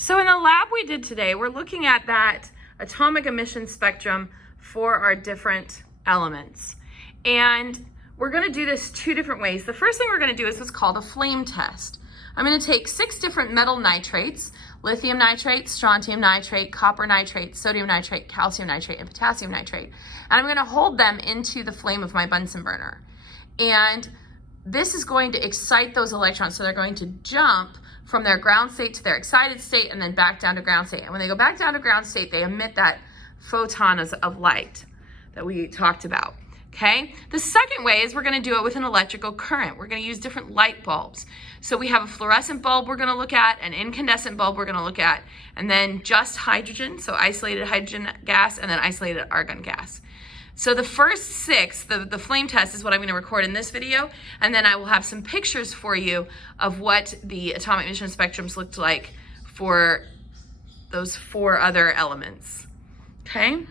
So in the lab we did today, we're looking at that atomic emission spectrum for our different elements. And we're gonna do this two different ways. The first thing we're gonna do is what's called a flame test. I'm gonna take 6 different metal nitrates: lithium nitrate, strontium nitrate, copper nitrate, sodium nitrate, calcium nitrate, and potassium nitrate. And I'm gonna hold them into the flame of my Bunsen burner. And this is going to excite those electrons, so they're going to jump from their ground state to their excited state and then back down to ground state. And when they go back down to ground state, they emit that photon of light that we talked about, okay? The second way is we're gonna do it with an electrical current. We're gonna use different light bulbs. So we have a fluorescent bulb we're gonna look at, an incandescent bulb we're gonna look at, and then just hydrogen, so isolated hydrogen gas, and then isolated argon gas. So the first 6, the flame test, is what I'm gonna record in this video, and then I will have some pictures for you of what the atomic emission spectrums looked like for those 4 other elements, okay?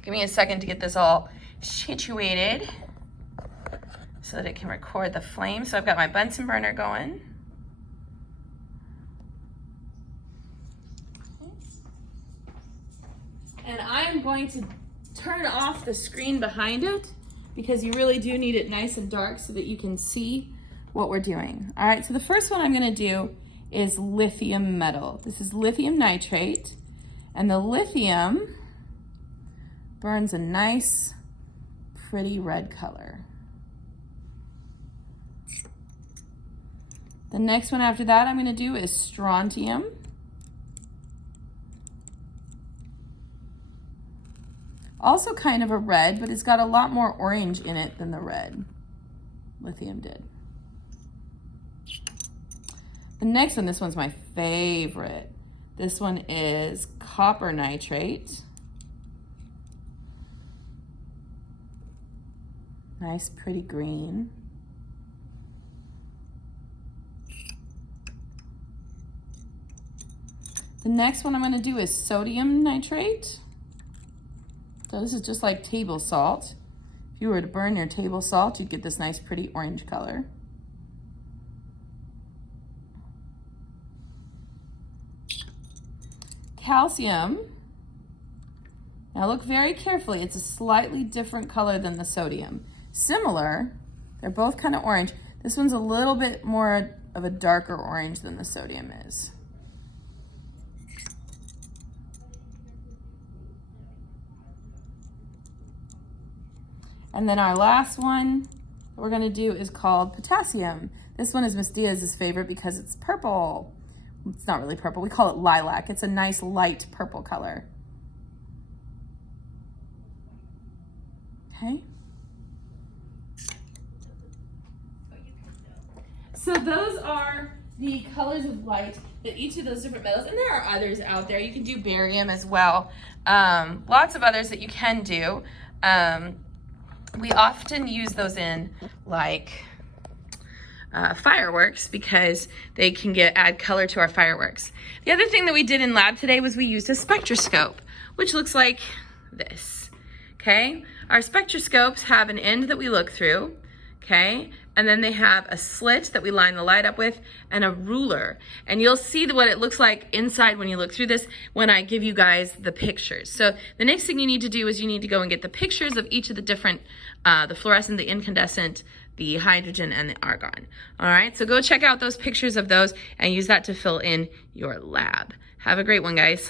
Give me a second to get this all situated so that it can record the flame. So I've got my Bunsen burner going. And I am going to turn off the screen behind it because you really do need it nice and dark so that you can see what we're doing. All right, so the first one I'm gonna do is lithium metal. This is lithium nitrate, and the lithium burns a nice, pretty red color. The next one after that I'm gonna do is strontium. Also kind of a red, but it's got a lot more orange in it than the red lithium did. The next one, this one's my favorite. This one is copper nitrate. Nice, pretty green. The next one I'm gonna do is sodium nitrate. So this is just like table salt. If you were to burn your table salt, you'd get this nice, pretty orange color. Calcium. Now look very carefully. It's a slightly different color than the sodium. Similar, they're both kind of orange. This one's a little bit more of a darker orange than the sodium is. And then our last one that we're gonna do is called potassium. This one is Miss Diaz's favorite because it's purple. It's not really purple, we call it lilac. It's a nice light purple color. Okay. So those are the colors of light that each of those different metals, and there are others out there. You can do barium as well. Lots of others that you can do. We often use those in like fireworks because they can add color to our fireworks. The other thing that we did in lab today was we used a spectroscope, which looks like this, okay? Our spectroscopes have an end that we look through, okay? And then they have a slit that we line the light up with and a ruler. And you'll see what it looks like inside when you look through this when I give you guys the pictures. So the next thing you need to do is you need to go and get the pictures of each of the different, the fluorescent, the incandescent, the hydrogen, and the argon. All right, so go check out those pictures of those and use that to fill in your lab. Have a great one, guys.